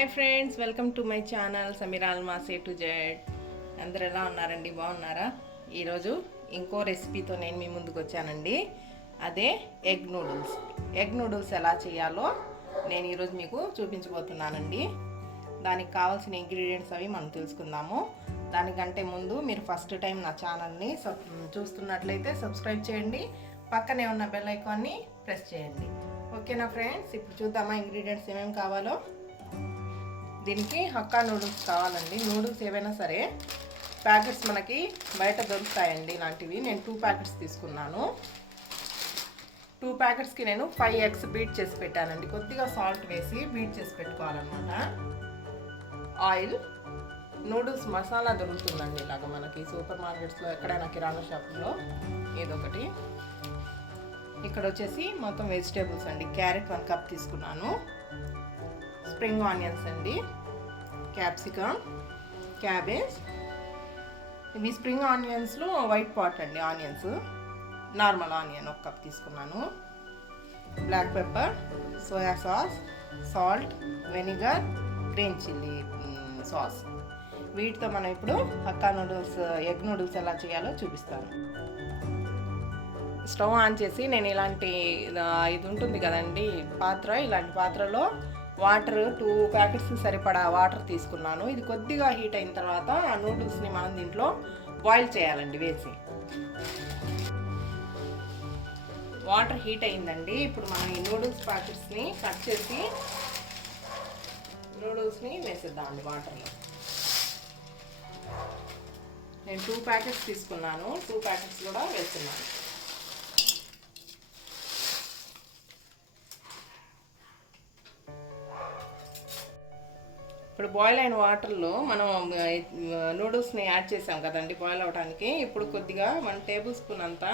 Hi friends, welcome to my channel Sameera అల్మాస్ A to Z. అందరు ఎలా ఉన్నారండి? బాగున్నారా? ఈరోజు ఇంకో రెసిపీతో నేను మీ ముందుకు వచ్చానండి. అదే ఎగ్ నూడిల్స్. ఎగ్ నూడిల్స్ ఎలా చేయాలో నేను ఈరోజు మీకు చూపించబోతున్నానండి. దానికి కావాల్సిన ఇంగ్రీడియంట్స్ అవి మనం తెలుసుకుందాము. దానికంటే ముందు మీరు ఫస్ట్ టైం నా ఛానల్ని చూస్తున్నట్లయితే సబ్స్క్రైబ్ చేయండి, పక్కనే ఉన్న బెల్ ఐకాన్ని ప్రెస్ చేయండి. ఓకేనా ఫ్రెండ్స్? ఇప్పుడు చూద్దామా ఇంగ్రీడియంట్స్ ఏమేమి కావాలో. దీనికి హక్కా నూడిల్స్ కావాలండి. నూడిల్స్ ఏవైనా సరే ప్యాకెట్స్ మనకి బయట దొరుకుతాయండి. ఇలాంటివి నేను 2 ప్యాకెట్స్ తీసుకున్నాను. 2 ప్యాకెట్స్కి నేను 5 ఎగ్స్ బీట్ చేసి పెట్టానండి. కొద్దిగా సాల్ట్ వేసి బీట్ చేసి పెట్టుకోవాలన్నమాట. ఆయిల్, నూడిల్స్ మసాలా దొరుకుతుందండి ఇలాగ మనకి సూపర్ మార్కెట్స్లో, ఎక్కడైనా కిరాణా షాపుల్లో ఏదొకటి. ఇక్కడ వచ్చేసి మొత్తం వెజిటేబుల్స్ అండి. క్యారెట్ 1 కప్ తీసుకున్నాను, స్ప్రింగ్ ఆనియన్స్ అండి, క్యాప్సికమ్, క్యాబేజ్. ఇవి స్ప్రింగ్ ఆనియన్స్లో వైట్ పాట్ అండి ఆనియన్స్. నార్మల్ ఆనియన్ 1 కప్ తీసుకున్నాను, black pepper, soya sauce, salt, vinegar, green chilli sauce. వీటితో మనం ఇప్పుడు హక్కా నూడిల్స్, ఎగ్ నూడిల్స్ ఎలా చేయాలో చూపిస్తాను. స్టవ్ ఆన్ చేసి నేను ఇలాంటి ఇది ఉంటుంది కదండి పాత్ర, ఇలాంటి పాత్రలో వాటర్ 2 ప్యాకెట్స్ సరిపడా వాటర్ తీసుకున్నాను. ఇది కొద్దిగా హీట్ అయిన తర్వాత ఆ నూడిల్స్ని మనం దీంట్లో బాయిల్ చేయాలండి. వేసి వాటర్ హీట్ అయిందండి. ఇప్పుడు మనం ఈ నూడిల్స్ ప్యాకెట్స్ని కట్ చేసి నూడిల్స్ని వేసేద్దామండి వాటర్లో. నేను 2 ప్యాకెట్స్ తీసుకున్నాను, 2 ప్యాకెట్స్ కూడా వేస్తున్నాను. ఇప్పుడు బాయిల్ అయిన వాటర్లో మనం నూడిల్స్ని యాడ్ చేసాం కదండి బాయిల్ అవడానికి. ఇప్పుడు కొద్దిగా 1 టేబుల్ స్పూన్ అంతా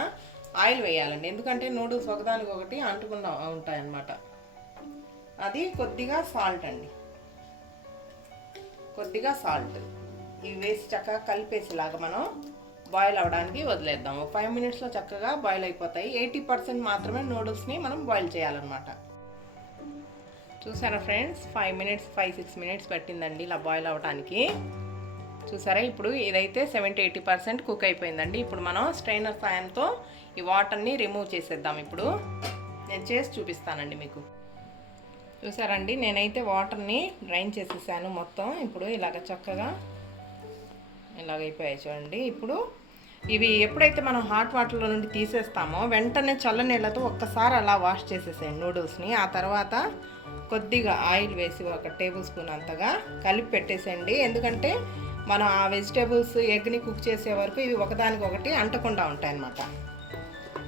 ఆయిల్ వేయాలండి. ఎందుకంటే నూడిల్స్ ఒకదానికొకటి అంటకుండా ఉంటాయన్నమాట. అది కొద్దిగా సాల్ట్ అండి, కొద్దిగా సాల్ట్ ఇవి వేసి చక్కగా కలిపేసేలాగా మనం బాయిల్ అవడానికి వదిలేద్దాము. 5 మినిట్స్లో చక్కగా బాయిల్ అయిపోతాయి. 80% మాత్రమే నూడిల్స్ని మనం బాయిల్ చేయాలన్నమాట. చూసారా ఫ్రెండ్స్, 5-6 మినిట్స్ పట్టిందండి ఇలా బాయిల్ అవ్వడానికి. చూసారా, ఇప్పుడు ఇదైతే 70-80% కుక్ అయిపోయిందండి. ఇప్పుడు మనం స్ట్రైనర్ సాయంతో ఈ వాటర్ని రిమూవ్ చేసేద్దాం. ఇప్పుడు నేను చేసి చూపిస్తానండి మీకు. చూసారండి, నేనైతే వాటర్ని డ్రైన్ చేసేసాను మొత్తం. ఇప్పుడు ఇలాగ చక్కగా ఇలాగైపోయాయి చూడండి. ఇప్పుడు ఇవి ఎప్పుడైతే మనం హాట్ వాటర్లో నుండి తీసేస్తామో వెంటనే చల్ల నీళ్ళతో ఒక్కసారి అలా వాష్ చేసేసాను నూడిల్స్ని. ఆ తర్వాత కొద్దిగా ఆయిల్ వేసి 1 టేబుల్ స్పూన్ అంతగా కలిపి పెట్టేసేయండి. ఎందుకంటే మనం ఆ వెజిటేబుల్స్ ఎగ్ని కుక్ చేసే వరకు ఇవి ఒకదానికొకటి అంటకుండా ఉంటాయన్నమాట.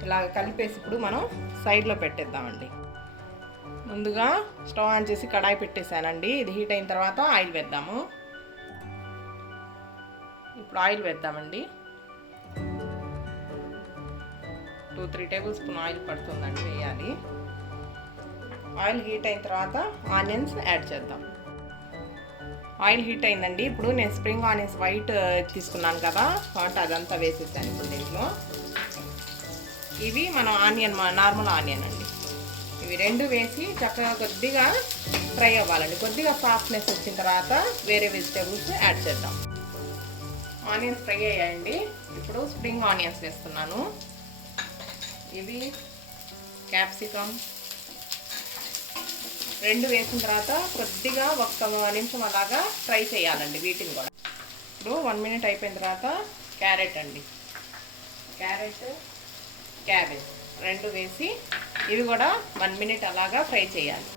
ఇలా కలిపేసి ఇప్పుడు మనం సైడ్లో పెట్టేద్దామండి. ముందుగా స్టవ్ ఆన్ చేసి కడాయి పెట్టేశానండి. ఇది హీట్ అయిన తర్వాత ఆయిల్ వేద్దాము. ఇప్పుడు ఆయిల్ వేద్దామండి. 2-3 టేబుల్ స్పూన్ ఆయిల్ పడుతుందండి, వేయాలి. ఆయిల్ హీట్ అయిన తర్వాత ఆనియన్స్ యాడ్ చేద్దాం. ఆయిల్ హీట్ అయిందండి. ఇప్పుడు నేను స్ప్రింగ్ ఆనియన్స్ వైట్ తీసుకున్నాను కదా, కాబట్టి అదంతా వేసేసాను ఇప్పుడు దీంట్లో. ఇవి మనం ఆనియన్, నార్మల్ ఆనియన్ అండి. ఇవి 2 వేసి చక్కగా కొద్దిగా ఫ్రై అవ్వాలండి. కొద్దిగా సాఫ్ట్నెస్ వచ్చిన తర్వాత వేరే వెజిటేబుల్స్ యాడ్ చేద్దాం. ఆనియన్స్ ఫ్రై అయ్యాయండి. ఇప్పుడు స్ప్రింగ్ ఆనియన్స్ వేస్తున్నాను. ఇవి క్యాప్సికమ్ 2 వేసిన తర్వాత కొద్దిగా 1 నిమిషం అలాగా ఫ్రై చేయాలండి వీటిని కూడా. ఇప్పుడు 1 మినిట్ అయిపోయిన తర్వాత క్యారెట్ అండి, క్యారెట్, క్యాబేజ్ 2 వేసి ఇవి కూడా 1 మినిట్ అలాగా ఫ్రై చేయాలి.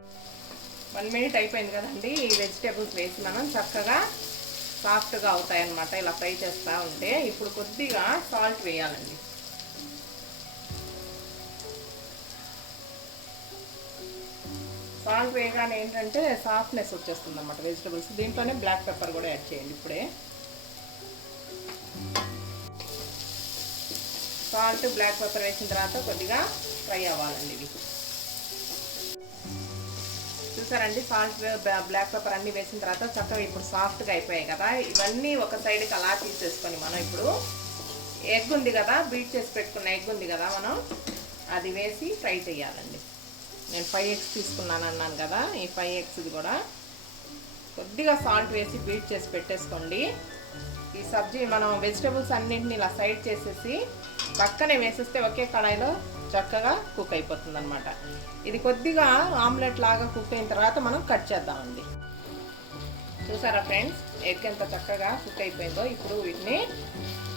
1 మినిట్ అయిపోయింది కదండి. ఈ వెజిటేబుల్స్ వేసి మనం చక్కగా సాఫ్ట్గా అవుతాయన్నమాట ఇలా ఫ్రై చేస్తూ ఉంటే. ఇప్పుడు కొద్దిగా సాల్ట్ వేయాలండి. సాల్ట్ వేయగానే ఏంటంటే సాఫ్ట్నెస్ వచ్చేస్తుంది అన్నమాట వెజిటబుల్స్. దీంట్లోనే బ్లాక్ పెప్పర్ కూడా యాడ్ చేయండి. ఇప్పుడే సాల్ట్, బ్లాక్ పెప్పర్ వేసిన తర్వాత కొద్దిగా ఫ్రై అవ్వాలండి ఇవి. చూసారండి, సాల్ట్, బ్లాక్ పెప్పర్ అన్నీ వేసిన తర్వాత చక్కగా ఇప్పుడు సాఫ్ట్గా అయిపోయాయి కదా. ఇవన్నీ ఒక సైడ్కి అలా తీసేసుకొని మనం ఇప్పుడు ఎగ్ ఉంది కదా, బీట్ చేసి పెట్టుకున్న ఎగ్ ఉంది కదా, మనం అది వేసి ఫ్రై చేయాలండి. నేను 5 ఎగ్స్ తీసుకున్నాను అన్నాను కదా, ఈ 5 ఎగ్స్ కూడా కొద్దిగా సాల్ట్ వేసి బీట్ చేసి పెట్టేసుకోండి. ఈ సబ్జీ మనం వెజిటేబుల్స్ అన్నింటిని ఇలా సైడ్ చేసేసి పక్కనే వేసేస్తే ఒకే కడాయిలో చక్కగా కుక్ అయిపోతుంది అనమాట. ఇది కొద్దిగా ఆమ్లెట్ లాగా కుక్ అయిన తర్వాత మనం కట్ చేద్దామండి. చూసారా ఫ్రెండ్స్, ఎగ్ ఎంత చక్కగా కుక్ అయిపోయిందో. ఇప్పుడు వీటిని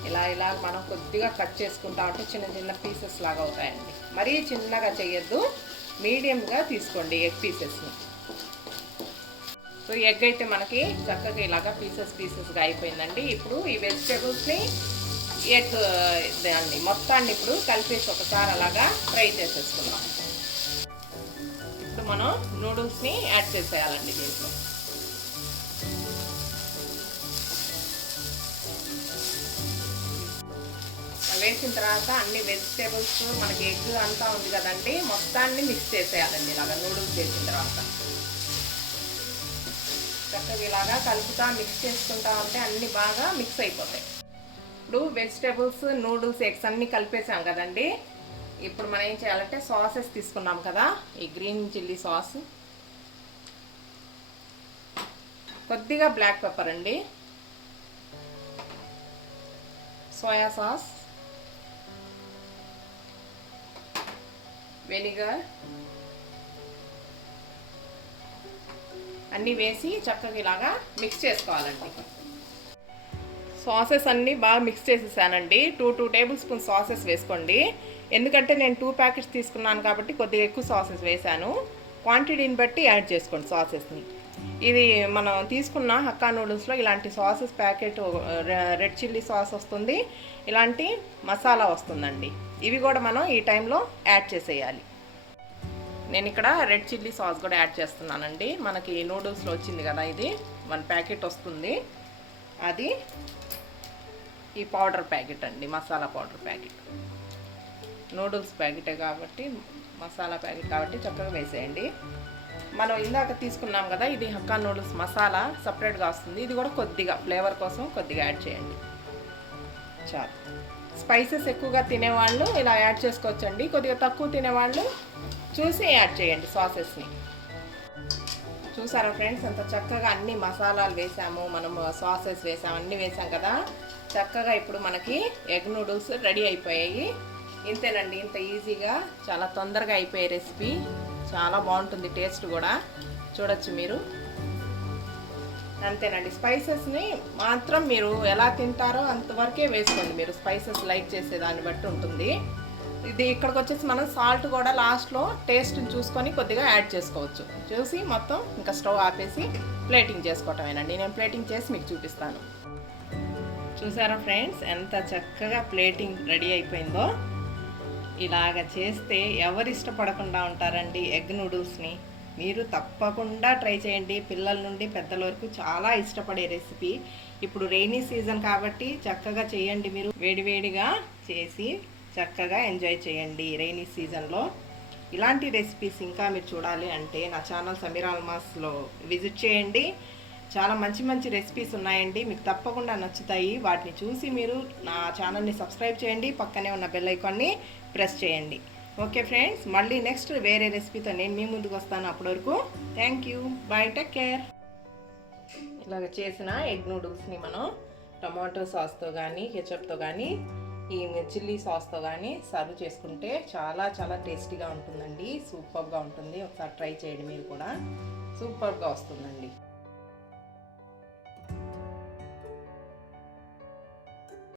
ఇలా మనం కొద్దిగా కట్ చేసుకుంటా ఉంటే చిన్న చిన్న పీసెస్ లాగా అవుతాయండి. మరీ చిన్నగా చేయొద్దు, మీడియంగా తీసుకోండి ఎగ్ పీసెస్ని. సో ఎగ్ అయితే మనకి చక్కగా ఇలాగా పీసెస్గా అయిపోయిందండి. ఇప్పుడు ఈ వెజిటేబుల్స్ని ఎగ్ దాన్ని మొత్తాన్ని ఇప్పుడు కలిపేసి ఒకసారి అలాగా ఫ్రై చేసేసుకుందాం. ఇప్పుడు మనం నూడిల్స్ని యాడ్ చేసేయాలండి దీంట్లో. వేసిన తర్వాత అన్ని వెజిటేబుల్స్ మనకి ఎగ్ అంతా ఉంది కదండి, మొత్తాన్ని మిక్స్ చేసేయాలండి. ఇలాగా నూడిల్స్ వేసిన తర్వాత చక్కగా ఇలాగా కలుపుతా మిక్స్ చేసుకుంటా ఉంటే అన్నీ బాగా మిక్స్ అయిపోతాయి. ఇప్పుడు వెజిటేబుల్స్, నూడిల్స్, ఎగ్స్ అన్నీ కలిపేసాం కదండి. ఇప్పుడు మనం ఏం చేయాలంటే సాసెస్ తీసుకున్నాం కదా, ఈ గ్రీన్ చిల్లీ సాస్, కొద్దిగా బ్లాక్ పెప్పర్ అండి, సోయా సాస్, వెనిగర్ అన్నీ వేసి చక్కగా ఇలాగా మిక్స్ చేసుకోవాలండి. సాసెస్ అన్నీ బాగా మిక్స్ చేసేసానండి. 2 టేబుల్ స్పూన్ సాసెస్ వేసుకోండి. ఎందుకంటే నేను 2 ప్యాకెట్స్ తీసుకున్నాను కాబట్టి కొద్దిగా ఎక్కువ సాసెస్ వేసాను. క్వాంటిటీని బట్టి యాడ్ చేసుకోండి సాసెస్ని. ఇది మనం తీసుకున్న హక్కా నూడిల్స్లో ఇలాంటి sauces packet, red chilli sauce వస్తుంది, ఇలాంటి మసాలా వస్తుందండి. ఇవి కూడా మనం ఈ టైంలో యాడ్ చేసేయాలి. నేను ఇక్కడ రెడ్ చిల్లీ సాస్ కూడా యాడ్ చేస్తున్నానండి. మనకి నూడిల్స్లో వచ్చింది కదా, ఇది 1 ప్యాకెట్ వస్తుంది. అది ఈ పౌడర్ ప్యాకెట్ అండి, మసాలా పౌడర్ ప్యాకెట్. నూడిల్స్ ప్యాకెటే కాబట్టి, మసాలా ప్యాకెట్ కాబట్టి చక్కగా వేసేయండి. మనం ఇందాక తీసుకున్నాం కదా, ఇది హక్కా నూడిల్స్ మసాలా సపరేట్గా వస్తుంది. ఇది కూడా కొద్దిగా ఫ్లేవర్ కోసం కొద్దిగా యాడ్ చేయండి. చాలు. స్పైసెస్ ఎక్కువగా తినేవాళ్ళు ఇలా యాడ్ చేసుకోవచ్చండి. కొద్దిగా తక్కువ తినేవాళ్ళు చూసి యాడ్ చేయండి సాసెస్ని. చూసారా ఫ్రెండ్స్, అంత చక్కగా అన్ని మసాలాలు వేసాము, మనం సాసెస్ వేసాము, అన్నీ వేసాం కదా. చక్కగా ఇప్పుడు మనకి ఎగ్ నూడిల్స్ రెడీ అయిపోయాయి. ఇంతేనండి, ఇంత ఈజీగా చాలా తొందరగా అయిపోయే రెసిపీ. చాలా బాగుంటుంది, టేస్ట్ కూడా చూడొచ్చు మీరు. అంతేనండి. స్పైసెస్ని మాత్రం మీరు ఎలా తింటారో అంతవరకే వేసుకోండి. మీరు స్పైసెస్ లైక్ చేసే దాన్ని బట్టి ఉంటుంది. ఇది ఇక్కడికి వచ్చేసి మనం సాల్ట్ కూడా లాస్ట్లో టేస్ట్ని చూసుకొని కొద్దిగా యాడ్ చేసుకోవచ్చు. చూసి మొత్తం ఇంకా స్టవ్ ఆపేసి ప్లేటింగ్ చేసుకోవటమేనండి. నేను ప్లేటింగ్ చేసి మీకు చూపిస్తాను. చూసారా ఫ్రెండ్స్, ఎంత చక్కగా ప్లేటింగ్ రెడీ అయిపోయిందో. ఇలాగ చేస్తే ఎవరు ఇష్టపడకుండా ఉంటారండి ఎగ్ నూడిల్స్ని. మీరు తప్పకుండా ట్రై చేయండి. పిల్లల నుండి పెద్దల వరకు చాలా ఇష్టపడే రెసిపీ. ఇప్పుడు రెయినీ సీజన్ కాబట్టి చక్కగా చేయండి. మీరు వేడివేడిగా చేసి చక్కగా ఎంజాయ్ చేయండి రెయినీ సీజన్లో. ఇలాంటి రెసిపీస్ ఇంకా మీరు చూడాలి అంటే నా ఛానల్ సమీరా అల్మాస్లో విజిట్ చేయండి. చాలా మంచి మంచి రెసిపీస్ ఉన్నాయండి, మీకు తప్పకుండా నచ్చుతాయి. వాటిని చూసి మీరు నా ఛానల్ని సబ్స్క్రైబ్ చేయండి, పక్కనే ఉన్న బెల్ ఐకాన్ని ప్రెస్ చేయండి. ఓకే ఫ్రెండ్స్, మళ్ళీ నెక్స్ట్ వేరే రెసిపీతో నేను మీ ముందుకు వస్తాను. అప్పటి వరకు thank you, bye, take care. ఇలాగ చేసిన ఎగ్ నూడిల్స్ని మనం టమాటో సాస్తో కానీ, కెచప్తో కానీ, ఈ చిల్లీ సాస్తో కానీ సర్వ్ చేసుకుంటే చాలా చాలా టేస్టీగా ఉంటుందండి. సూపర్గా ఉంటుంది. ఒకసారి ట్రై చేయండి, మీరు కూడా సూపర్గా వస్తుందండి.